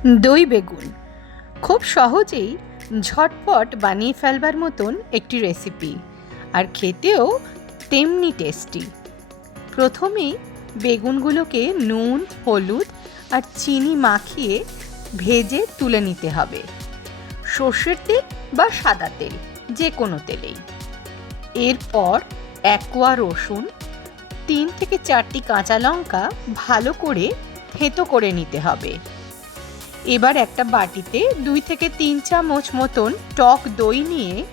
দই বেগুন খুব সহজেই ঝটপট বানিয়ে ফেলবার মতন একটি রেসিপি, আর খেতেও তেমনি টেস্টি। প্রথমেই বেগুনগুলোকে নুন, হলুদ আর চিনি মাখিয়ে ভেজে তুলে নিতে হবে। সর্ষের তেল বা সাদা তেল, যে কোনো তেলেই। এরপর 1 কোয়া রসুন, 3 থেকে 4টি কাঁচা লঙ্কা ভালো করে থেঁতো করে নিতে হবে। এবার একটা বাটিতে 2 থেকে 3 চামচ মতন টক দই নিয়ে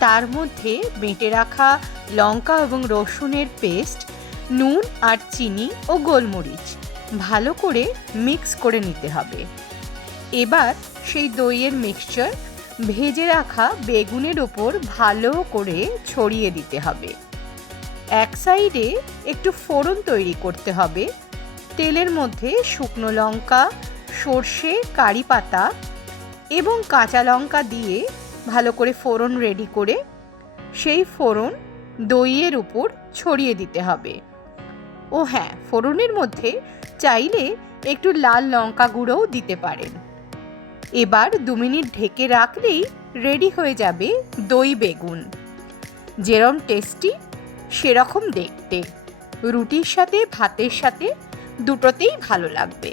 তার মধ্যে বেটে রাখা লঙ্কা এবং রসুনের পেস্ট, নুন আর চিনি ও গোলমরিচ ভালো করে মিক্স করে নিতে হবে। এবার সেই দইয়ের মিক্সচার ভেজে রাখা বেগুনের ওপর ভালো করে ছড়িয়ে দিতে হবে। এক সাইডে একটু ফোড়ন তৈরি করতে হবে। তেলের মধ্যে শুকনো লঙ্কা, সর্ষে, কারি পাতা এবং কাঁচা লঙ্কা দিয়ে ভালো করে ফোড়ন রেডি করে সেই ফোড়ন দইয়ের উপর ছড়িয়ে দিতে হবে। ও হ্যাঁ, ফোড়নের মধ্যে চাইলে একটু লাল লঙ্কা গুঁড়োও দিতে পারেন। এবার 2 মিনিট ঢেকে রাখলেই রেডি হয়ে যাবে দই বেগুন। যেরকম টেস্টি সেরকম দেখতে। রুটির সাথে, ভাতের সাথে, দুটোতেই ভালো লাগবে।